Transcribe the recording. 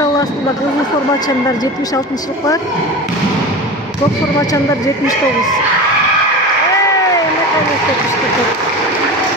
alасың. Bak uzun forma çanlar 76'lıklar. Çok forma çanlar 79. Наконец-то